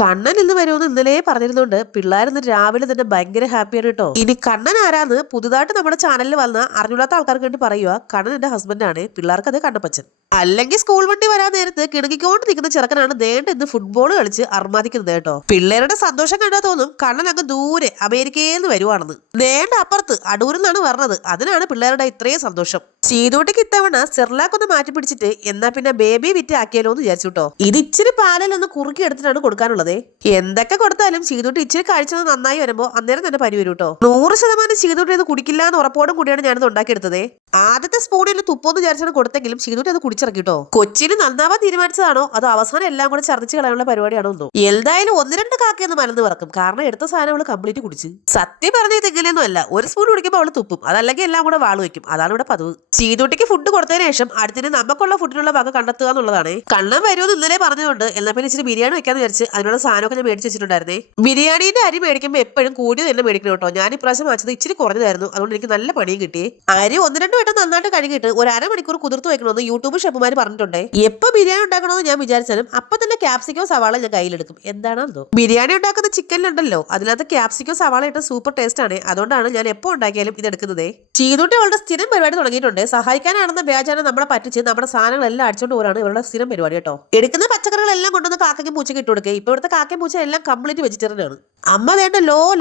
കണ്ണൻ ഇന്ന് വരുമെന്ന് ഇന്നലെ പറഞ്ഞിരുന്നുണ്ട്. പിള്ളേരിന്ന് രാവിലെ തന്നെ ഭയങ്കര ഹാപ്പിയാണ് കേട്ടോ. ഇനി കണ്ണൻ ആരാന്ന് പുതുതായിട്ട് നമ്മുടെ ചാനലിൽ വന്ന അറിഞ്ഞൂടാത്ത ആൾക്കാർക്ക് വേണ്ടി പറയുക. കണ്ണൻ എന്റെ ഹസ്ബൻഡാണ്. പിള്ളേർക്ക് അത് കണ്ണപ്പച്ചൻ. അല്ലെങ്കിൽ സ്കൂൾ വണ്ടി വരാൻ നേരത്ത് കിണക്കിക്കൊണ്ട് നിൽക്കുന്ന ചെറുക്കനാണ് ദേണ്ട ഇന്ന് ഫുട്ബോൾ കളിച്ച് അർമാദിക്കുന്നത് കേട്ടോ. പിള്ളേരുടെ സന്തോഷം കണ്ടാ തോന്നും കണ്ണൻ അങ്ങ് ദൂരെ അമേരിക്കയിൽ നിന്ന് വരുവാണെന്ന്. ദേണ്ട അപ്പുറത്ത് അടൂരിൽ നിന്നാണ് പറഞ്ഞത്. അതിനാണ് പിള്ളേരുടെ ഇത്രയും സന്തോഷം. ചീതൂട്ടിക്ക് ഇത്തവണ സെർലാക്ക് ഒന്ന് മാറ്റി പിടിച്ചിട്ട് എന്നാ പിന്നെ ബേബി വിറ്റ് ആക്കിയാലോ എന്ന് വിചാരിച്ചു കേട്ടോ. ഇത് ഇച്ചിരി പാലിലൊന്ന് കുറുക്കി എടുത്തിട്ടാണ് കൊടുക്കാനുള്ളത്. എന്തൊക്കെ കൊടുത്താലും ചീതൂട്ടി ഇച്ചിരി കഴിച്ചത് നന്നായി വരുമ്പോ അന്നേരം തന്നെ പനി വരും കേട്ടോ. 100% ചീതൂട്ടി ഇത് കുടിക്കില്ല എന്ന് ഉറപ്പോടും കൂടിയാണ് ഞാനത് ഉണ്ടാക്കിയെടുത്തത്. ആദ്യത്തെ സ്പൂണിൽ തുപ്പൊന്ന് വിചാരിച്ചാണ് കൊടുത്തെങ്കിലും ചീതൂട്ടി അത് കുടിച്ചിറക്കി കേട്ടോ. കൊച്ചിന് നന്നാവാൻ തീരുമാനിച്ചതാണോ അതോ അവസാനം എല്ലാം കൂടെ ഛർദ്ദിച്ച് കളയാനുള്ള പരിപാടിയാണോ എന്തോ. എന്തായാലും 1-2 കാക്കയൊന്ന് മലന്ന് പറക്കും. കാരണം എടുത്ത സാധനം അവള് കംപ്ലീറ്റ് കുടിച്ച്. സത്യം പറഞ്ഞത് ഇങ്ങനെയൊന്നും അല്ല. ഒരു സ്പൂൺ കുടിക്കുമ്പോൾ അവള് തുപ്പും. അതല്ലെങ്കിൽ എല്ലാം കൂടെ വാള് വെക്കും. അതാണ് ഇവിടെ പതിവ്. ചീതൂട്ടിക്ക് ഫുഡ് കൊടുത്തതിന് ശേഷം അടുത്തിന് നമുക്കുള്ള ഫുഡിനുള്ള വക കണ്ടെത്തുക എന്നുള്ളതാണ്. കണ്ണൻ വരുമെന്ന് ഇന്നലെ പറഞ്ഞുകൊണ്ട് എന്നാ പിന്നെ ഇച്ചിരി ബിരിയാണി വെക്കാന്ന് വിചാരിച്ച് അതിനുള്ള സാധനമൊക്കെ ഞാൻ മേടിച്ച് വെച്ചിട്ടുണ്ടായിരുന്നേ. ബിരിയാണിന്റെ അരി മേടിക്കുമ്പോൾ എപ്പോഴും കൂടി തന്നെ മേടിക്കണം കേട്ടോ. ഞാൻ ഇപ്രാവശ്യം വാങ്ങിച്ചത് ഇച്ചിരി കുറഞ്ഞതായിരുന്നു. അതുകൊണ്ട് എനിക്ക് നല്ല പണിയും കിട്ടി. അരി 1-2 വട്ടം നന്നായിട്ട് കഴുകിയിട്ട് ഒരു അരമണിക്കൂർ കുതിർത്ത് വെക്കണമെന്ന് യൂട്യൂബ് ഷെഫുമാർ പറഞ്ഞിട്ടുണ്ട്. എപ്പോൾ ബിരിയാണി ഉണ്ടാക്കണമെന്ന് ഞാൻ വിചാരിച്ചാലും അപ്പൊ തന്നെ ക്യാപ്സിക്കോ സവാള ഞാൻ കയ്യിലെടുക്കും. എന്താണെന്നോ ബിരിയാണി ഉണ്ടാക്കുന്ന ചിക്കനിലുണ്ടല്ലോ അതിനകത്ത് ക്യാപ്സിക്കോ സവാള ഇട്ട് സൂപ്പർ ടേസ്റ്റ് ആണ്. അതുകൊണ്ടാണ് ഞാൻ എപ്പോൾ ഉണ്ടാക്കിയാലും ഇതെടുക്കുന്നത്. ചീതൂട്ടി അവളുടെ സ്ഥിരം പരിപാടി തുടങ്ങിയിട്ടുണ്ട്. സഹായിക്കാനാണെന്ന വ്യാജാന നമ്മളെ പറ്റിച്ച് നമ്മുടെ സാധനങ്ങളെല്ലാം അടിച്ചോണ്ട് പോലാണ് ഇവരുടെ സ്ഥിരം പരിപാടി കേട്ടോ. എടുക്കുന്ന പച്ചക്കറികളെല്ലാം കൊണ്ടുവന്ന് കാക്കയ്ക്കും പൂച്ചയ്ക്ക് ഇട്ട് കൊടുക്കുക. ഇപ്പൊ ഇവിടുത്തെ കാക്കയും പൂച്ച എല്ലാം കംപ്ലീറ്റ് വെജിറ്റേറിയൻ ആണ്. അമ്മ വേണ്ട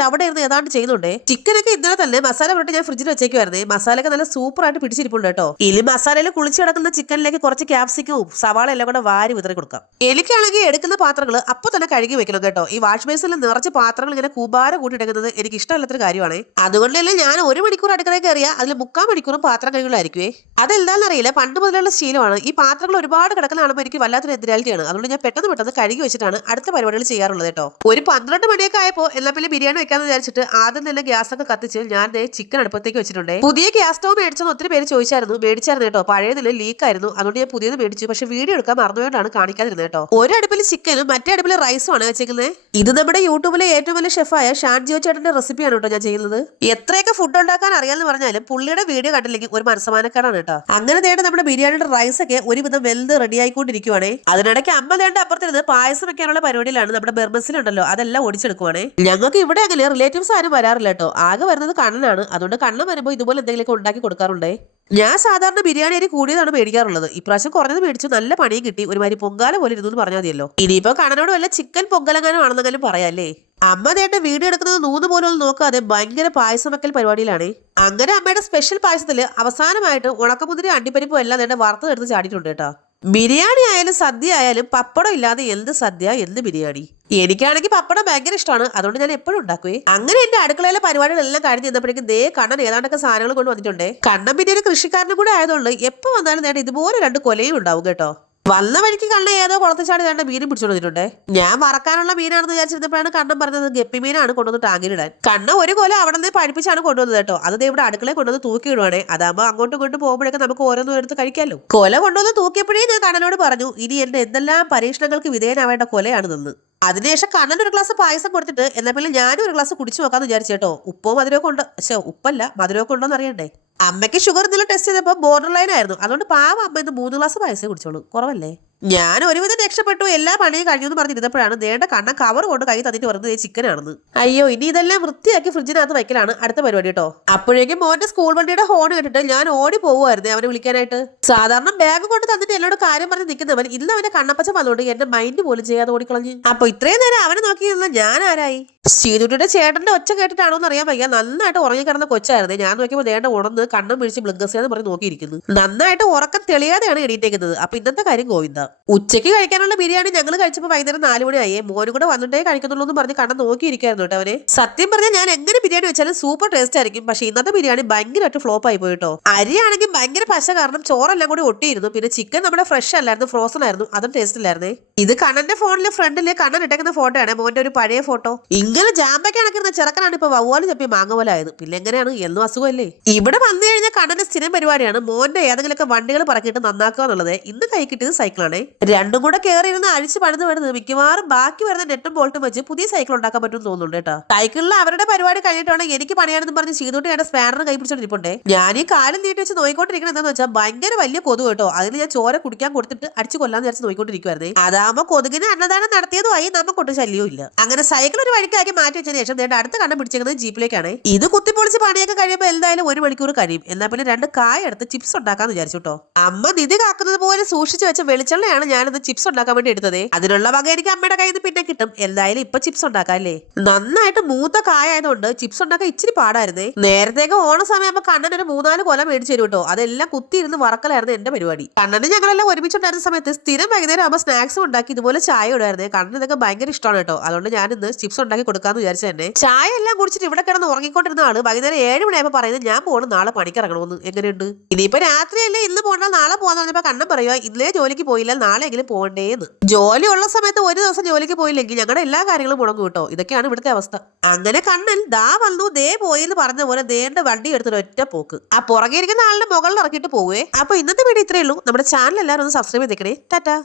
അവിടെ ഇരുന്ന് ഏതാണ്ട് ചെയ്യുന്നുണ്ടേ. ചിക്കനൊക്കെ ഇന്നലെ തന്നെ മസാല പുരട്ടി ഞാൻ ഫ്രിഡ്ജിൽ വെച്ചേക്കുവായിരുന്നേ. മസാലയൊക്കെ നല്ല സൂപ്പർ ആയിട്ട് പിടിച്ചിരിപ്പുണ്ട് കേട്ടോ. ഇനി മസാലയിൽ കുളിച്ച് കിടക്കുന്ന ചിക്കനിലേക്ക് കുറച്ച് ക്യാപ്സിക്കവും സവാള എല്ലാം കൂടെ വാരി വിതറി കൊടുക്കാം. എനിക്കാണെങ്കിൽ എടുക്കുന്ന പാത്രങ്ങൾ അപ്പൊ തന്നെ കഴുകി വെക്കണം കേട്ടോ. ഈ വാഷ് ബേസിൽ നിറച്ച് പാത്രങ്ങൾ ഇങ്ങനെ കൂമ്പാരം കൂട്ടിയിടുന്നത് എനിക്ക് ഇഷ്ടമല്ലാത്തൊരു കാര്യമാണ്. അതുകൊണ്ട് തന്നെ ഞാൻ 1 മണിക്കൂർ അടുക്കളയിൽ കയറിയാൽ അതിൽ 3/4 മണിക്കൂറും പാത്രം കഴുകലായിരിക്കുവേ. അതെന്താണെന്നറിയില്ല, പണ്ട് മുതലുള്ള ശീലമാണ്. ഈ പാത്രങ്ങൾ ഒരുപാട് കിടക്കുന്ന കാണുമ്പോൾ എനിക്ക് വല്ലാത്തൊരു എതിരാളിറ്റിയാണ്. അതുകൊണ്ട് ഞാൻ പെട്ടെന്ന് കഴുകി വെച്ചിട്ടാണ് അടുത്ത പരിപാടികൾ ചെയ്യാറുള്ളത് കേട്ടോ. ഒരു 12 മണിയൊക്കെ ആയപ്പോൾ എന്നാ പിന്നെ ബിരിയാണി വെക്കാന്ന് വിചാരിച്ചിട്ട് ആദ്യം തന്നെ ഗ്യാസ് ഒക്കെ കത്തിച്ച് ഞാൻ ചിക്കൻ അടുപ്പത്തേക്ക് വെച്ചിട്ടുണ്ട്. പുതിയ ഗ്യാസ് സ്റ്റവ് മേടിച്ചെന്ന് ഒത്തിരി പേര് ചോദിച്ചായിരുന്നു. മേടിച്ചായിരുന്നു കേട്ടോ. പഴയതിൽ ലീക്ക് ആയിരുന്നു. അതുകൊണ്ട് ഞാൻ പുതിയത് മേടിച്ചു. പക്ഷെ വീഡിയോ എടുക്കാൻ മറന്നുകൊണ്ടാണ് കാണിക്കാതിരുന്നത് കേട്ടോ. ഒരു അടുപ്പിൽ ചിക്കനും മറ്റേ അടുപ്പിൽ റൈസും ആണ് വെച്ചേക്കുന്നത്. ഇത് നമ്മുടെ യൂട്യൂബിലെ ഏറ്റവും വലിയ ഷെഫായ ഷാൻ ജിയോ ചേട്ടന്റെ റെസിപ്പിയാണ് കേട്ടോ ഞാൻ ചെയ്യുന്നത്. എത്രയൊക്കെ ഫുഡ് ഉണ്ടാക്കാൻ അറിയാമെന്ന് പറഞ്ഞാലും പുള്ളിയുടെ വീഡിയോ കണ്ടില്ലെങ്കിൽ ഒരു മനസ്സമാനക്കാരാണ് കേട്ടോ. അങ്ങനെ തേണ്ട നമ്മുടെ ബിരിയാണിയുടെ റൈസ് ഒക്കെ ഒരുവിധം വെന്ത് റെഡി ആയിക്കൊണ്ടിരിക്കുവാണേ. അതിനിടയ്ക്ക് അമ്മ തേണ്ട അപ്പുറത്തിരുന്ന് പായസം വെക്കാനുള്ള പരിപാടിയിലാണ്. നമ്മുടെ ബെർമസിലുണ്ടല്ലോ അതെല്ലാം ഒടിച്ചെടുക്കുവാണേ. ഞങ്ങൾക്ക് ഇവിടെ അങ്ങനെ റിലേറ്റീവ്സ് ആരും വരാറില്ല കേട്ടോ. ആകെ വരുന്നത് കണ്ണനാണ്. അതുകൊണ്ട് കണ്ണൻ വരുമ്പോൾ ഇതുപോലെ എന്തെങ്കിലുമൊക്കെ ഉണ്ടാക്കി കൊടുക്കാറുണ്ടേ. ഞാൻ സാധാരണ ബിരിയാണി അരി കൂടിയതാണ് മേടിക്കാറുള്ളത്. ഇപ്രാവശ്യം കുറഞ്ഞത് മേടിച്ചു. നല്ല പണിയും കിട്ടി. ഒരുമാതിരി പൊങ്കാല പോലെ ഇരുന്നു പറഞ്ഞാൽ മതിയല്ലോ. ഇനിയിപ്പോ കണ്ണനോട് വല്ല ചിക്കൻ പൊങ്കലങ്ങാനും ആണെന്നെങ്കിലും പറയാല്ലേ. അമ്മ തേട്ട വീഡിയോ എടുക്കുന്നത് 100 പോലും ഒന്നും നോക്കാതെ ഭയങ്കര പായസം വെക്കൽ പരിപാടിയിലാണ്. അങ്ങനെ അമ്മയുടെ സ്പെഷ്യൽ പായസത്തില് അവസാനമായിട്ട് ഉണക്കമുതിരി അണ്ടിപ്പരിപ്പും എല്ലാം തേട്ട വറുത്തെടുത്ത് ചാടിയിട്ടുണ്ട് കേട്ടോ. ബിരിയാണി ആയാലും സദ്യ ആയാലും പപ്പടം ഇല്ലാതെ എന്ത് സദ്യ എന്ത് ബിരിയാണി. എനിക്കാണെങ്കിൽ പപ്പടം ഭയങ്കര ഇഷ്ടമാണ്. അതുകൊണ്ട് ഞാൻ എപ്പോഴും ഉണ്ടാക്കുവേ. അങ്ങനെ എന്റെ അടുക്കളയിലെ പരിപാടികളെല്ലാം കഴിഞ്ഞ് നിന്നപ്പോഴേക്കും കണ്ണൻ ഏതാണ്ടൊക്കെ സാധനങ്ങൾ കൊണ്ട് വന്നിട്ടുണ്ട്. കണ്ണൻ പിന്നെ ഒരു കൃഷിക്കാരനും കൂടെ ആയതുകൊണ്ട് എപ്പോ വന്നാലും നേട്ടം ഇതുപോലെ 2 കൊലയും ഉണ്ടാവും കേട്ടോ. വന്ന വഴിക്ക് കണ്ണ ഏതോ കുളത്തിച്ചാടി വേണ്ട മീനും പിടിച്ചോണ്ട് വന്നിട്ടുണ്ട്. ഞാൻ മറക്കാനുള്ള മീനാണെന്ന് വിചാരിച്ചിരുന്നപ്പോഴാണ് കണ്ണൻ പറഞ്ഞത് ഗപ്പി മീനാണ് കൊണ്ടുവന്ന് ടാങ്കിലിടാൻ. കണ്ണ ഒരു കൊല അവിടെ നിന്ന് പഴിപ്പിച്ചാണ് കൊണ്ടുവന്നത് കേട്ടോ. അത് ഇവിടെ അടുക്കളയിൽ കൊണ്ടുവന്ന് തൂക്കിയിടുവാണേ. അതാകുമ്പോൾ അങ്ങോട്ടും ഇങ്ങോട്ടും പോകുമ്പോഴൊക്കെ നമുക്ക് ഓരോന്നും എടുത്ത് കഴിക്കാമല്ലോ. കൊല കൊണ്ടുവന്ന് തൂക്കിയപ്പോഴേ ഞാൻ കണ്ണനോട് പറഞ്ഞു ഇനി എന്റെ എന്തെല്ലാം പരീക്ഷണങ്ങൾക്ക് വിധേയനാവേണ്ട കൊലയാണ് നിന്ന്. അതിനുശേഷം കണ്ണൻ ഒരു ഗ്ലാസ് പായസം കൊടുത്തിട്ട് എന്നാ പിന്നെ ഞാനും ഒരു ഗ്ലാസ് കുടിച്ചു നോക്കാന്ന് വിചാരിച്ചു കേട്ടോ. ഉപ്പോ മധുരമൊക്കെ ഉണ്ട്. പക്ഷേ ഉപ്പല്ല മധുരമൊക്കെ ഉണ്ടോന്ന് അറിയണ്ടേ. അമ്മയ്ക്ക് ഷുഗർ ഇന്നലെ ടെസ്റ്റ് ചെയ്തപ്പോൾ ബോർഡർ ലൈൻ ആയിരുന്നു. അതുകൊണ്ട് പാവം അമ്മ ഇന്ന് 3 ഗ്ലാസ് പായസം കുടിച്ചോളൂ. കുറവല്ലേ. ഞാൻ ഒരുവിധം രക്ഷപ്പെട്ടു. എല്ലാ പണിയും കഴിഞ്ഞു എന്ന് പറഞ്ഞിരുന്നപ്പോഴാണ് ദേണ്ട കണ്ണൻ കവർ കൊണ്ട് കൈ തന്നിട്ട് പറഞ്ഞത് ചിക്കൻ ആണെന്ന്. അയ്യോ, ഇനി ഇതെല്ലാം വൃത്തിയാക്കി ഫ്രിഡ്ജിനകത്ത് വയ്ക്കലാണ് അടുത്ത പരിപാടി കേട്ടോ. അപ്പോഴേക്കും മോന്റെ സ്കൂൾ വണ്ടിയുടെ ഹോൺ കേട്ടിട്ട് ഞാൻ ഓടി പോകുമായിരുന്നു അവനെ വിളിക്കാനായിട്ട്. സാധാരണ ബാഗ് കൊണ്ട് തന്നിട്ട് എന്നോട് കാര്യം പറഞ്ഞ് നിൽക്കുന്നവൻ ഇന്ന് അവന്റെ കണ്ണപ്പച്ച വന്നോണ്ട് എന്റെ മൈൻഡ് പോലും ചെയ്യാതെ ഓടിക്കളഞ്ഞു. അപ്പൊ ഇത്രയും നേരം അവനെ നോക്കിയിരുന്ന ഞാൻ ആരായി. ശ്രീതുട്ടിയുടെ ചേട്ടന്റെ ഒച്ച കേട്ടിട്ടാണോ എന്ന് അറിയാൻ വയ്യ. നന്നായിട്ട് ഉറങ്ങിക്കിടന്ന കൊച്ചായിരുന്നേ. ഞാൻ നോക്കിയപ്പോൾ ദേണ്ട ഉണർന്ന് കണ്ണും പിടിച്ച് ബ്ലിങ്കസെന്ന് പറഞ്ഞ് നോക്കിയിരിക്കുന്നു. നന്നായിട്ട് ഉറക്കം തെളിയാതെയാണ് എണീറ്റേക്കുന്നത്. അപ്പൊ ഇന്നത്തെ കാര്യം ഗോവിന്ദ. ഉച്ചയ്ക്ക് കഴിക്കാനുള്ള ബിരിയാണി ഞങ്ങൾ കഴിച്ചപ്പോൾ വൈകുന്നേരം 4 മണിയായി. മോനും കൂടെ വന്നിട്ടേ കഴിക്കുന്നുള്ളൂ എന്ന് പറഞ്ഞ് കണ്ണൻ നോക്കിയിരിക്കായിരുന്നു കേട്ടോ അവനെ. സത്യം പറഞ്ഞാൽ ഞാൻ എങ്ങനെ ബിരിയാണി വെച്ചാലും സൂപ്പർ ടേസ്റ്റ് ആയിരിക്കും. പക്ഷെ ഇന്നത്തെ ബിരിയാണി ഭയങ്കരമായിട്ട് ഫ്ലോപ്പ് ആയി പോയിട്ടോ. അരിയാണെങ്കിൽ ഭയങ്കര പശ കാരണം ചോറെല്ലാം കൂടി ഒട്ടിയിരുന്നു. പിന്നെ ചിക്കൻ നമ്മുടെ ഫ്രഷ് അല്ലായിരുന്നു, ഫ്രോസൺ ആയിരുന്നു. അതും ടേസ്റ്റ് ഇല്ലായിരുന്നേ. ഇത് കണ്ണന്റെ ഫോണിലെ ഫ്രണ്ടില് കണ്ണൻ ഇട്ടേക്കുന്ന ഫോട്ടോ ആണ്. മോന്റെ ഒരു പഴയ ഫോട്ടോ. ഇങ്ങനെ ജാമ്പയ്ക്ക് കണക്കിരുന്ന ചെറുക്കനാണ് ഇപ്പൊ വവ്വാല് ചപ്പി മാങ്ങ പോലെ ആയത്. പിന്നെ എങ്ങനെയാണ് എന്നും അസുഖമല്ലേ. ഇവിടെ വന്നു കഴിഞ്ഞാൽ കണ്ണന്റെ സ്ഥിരം പരിപാടിയാണ് മോന്റെ ഏതെങ്കിലുമൊക്കെ വണ്ടികൾ പറക്കിയിട്ട് നന്നാക്കുക എന്നുള്ളത്. ഇന്ന് കൈ കിട്ടിയത് സൈക്കിളാണ്. രണ്ടും കൂടെ കയറി ഇരുന്ന് അഴിച്ച് പണിത് മിക്കവാറും ബാക്കി വരുന്ന നെറ്റും ബോൾട്ടും വെച്ച് പുതിയ സൈക്കിൾ ഉണ്ടാക്കാൻ പറ്റും തോന്നുന്നുണ്ട് കേട്ടോ. സൈക്കിളിൽ അവരുടെ പരിപാടി കഴിഞ്ഞിട്ടാണ് എനിക്ക് പണിയാണെന്ന് പറഞ്ഞ് ചെയ്തോട്ടിയുടെ സ്പാനർ കൈ പിടിച്ചോണ്ടിരിപ്പുണ്ട്. ഞാൻ ഈ കാലം നീട്ടി വെച്ച് നോയിക്കൊണ്ടിരിക്കണം എന്താന്ന് വെച്ചാൽ ഭയങ്കര വലിയ കൊതു കേട്ടോ. അതിന് ഞാൻ ചോര കുടിക്കാൻ കൊടുത്തിട്ട് അടിച്ചു കൊല്ലാന്ന് വിചാരിച്ച് നോയിക്കൊണ്ടിരിക്കുവായിരുന്നേ. അതാകുമ്പോ കൊതുകിന് അന്നദാനം നടത്തിയതുമായി നമുക്കൊട്ടും ശല്യവും ഇല്ല. അങ്ങനെ സൈക്കിൾ ഒരു വഴിക്കാക്കി മാറ്റി വെച്ചതിന് ശേഷം അടുത്ത കണ്ണം പിടിച്ചേക്കുന്നത് ജീപ്പിലേക്കാണ്. ഇത് കുത്തിപ്പൊളിച്ച് പണിയൊക്കെ കഴിയുമ്പോൾ എന്തായാലും 1 മണിക്കൂർ കഴിയും. എന്നാൽ പിന്നെ 2 കായ എടുത്ത് ചിപ്സ് ഉണ്ടാക്കാന്ന് വിചാരിച്ചു കേട്ടോ. അമ്മ നിധി കാക്കുന്നത് പോലെ സൂക്ഷിച്ചു വെച്ച വെളിച്ചെണ്ണയാണ് ഞാനിത് ചിപ്സ് ഉണ്ടാക്കാൻ വേണ്ടി എടുത്തത്. അതിനുള്ള വക എനിക്ക് അമ്മയുടെ കയ്യിൽ നിന്ന് പിന്നെ കിട്ടും. എന്തായാലും ഇപ്പൊ ചിപ്സ് ഉണ്ടാക്കാല്ലേ. നന്നായിട്ട് മൂത്ത കായ ആയതുകൊണ്ട് ചിപ്സ് ഉണ്ടാക്കാൻ ഇച്ചിരി പാടായിരുന്നേ. നേരത്തേക്ക് ഓണ സമയമാകുമ്പോൾ കണ്ണൻ ഒരു 3-4 കൊല മേടിച്ചു തരും കേട്ടോ. അതെല്ലാം കുത്തിയിരുന്ന് വറക്കലായിരുന്നു എന്റെ പരിപാടി. കണ്ണന് ഞങ്ങളെല്ലാം ഒരുമിച്ചുണ്ടായിരുന്ന സമയത്ത് സ്ഥിരം വൈകുന്നേരം ആകുമ്പോൾ സ്നാക്സും ഉണ്ടാക്കി ഇതുപോലെ ചായ ഇടുമായിരുന്നേ. കണ്ണൻ ഇതൊക്കെ ഭയങ്കര ഇഷ്ടമാണ് കേട്ടോ. അതുകൊണ്ട് ഞാൻ ഇന്ന് ചിപ്സ് ഉണ്ടാക്കി കൊടുക്കാന്ന് വിചാരിച്ചു തന്നെ. ചായ എല്ലാം കുടിച്ചിട്ട് ഇവിടെ കിടന്ന് ഉറങ്ങിക്കൊണ്ടിരുന്ന ആള് വൈകുന്നേരം 7 മണിയായപ്പോൾ പറയുന്നത് ഞാൻ പോകണം നാളെ പണിക്കിറങ്ങണമെന്ന്. എങ്ങനെയുണ്ട്? ഇനിയിപ്പോ രാത്രിയല്ലേ ഇന്ന് പോകണം നാളെ പോകാന്ന് പറഞ്ഞപ്പോ കണ്ണൻ പറയുക ഇന്നലെ ജോലിക്ക് പോയില്ല നാളെ എങ്കിലും പോകണ്ടേന്ന്. ജോലി ഉള്ള സമയത്ത് ഒരു ദിവസം ജോലിക്ക് പോയില്ലെങ്കിൽ ഞങ്ങളുടെ എല്ലാ കാര്യങ്ങളും മുടങ്ങും കേട്ടോ. ഇതൊക്കെയാണ് ഇവിടുത്തെ അവസ്ഥ. അങ്ങനെ കണ്ണൻ ദാ വന്നു ദേ പോയി എന്ന് പറഞ്ഞ പോലെ ദേണ്ട വണ്ടി എടുത്തിട്ട് ഒറ്റ പോക്ക്. ആ പുറകെ ഇരിക്കുന്ന ആളുടെ മുകളിൽ ഇറക്കിയിട്ട് പോവേ. അപ്പൊ ഇന്നത്തെ വീഡിയോ ഇത്രയേ ഉള്ളൂ. നമ്മുടെ ചാനൽ എല്ലാവരും ഒന്ന് സബ്സ്ക്രൈബ് ചെയ്തേക്കണേ. ടാറ്റാ.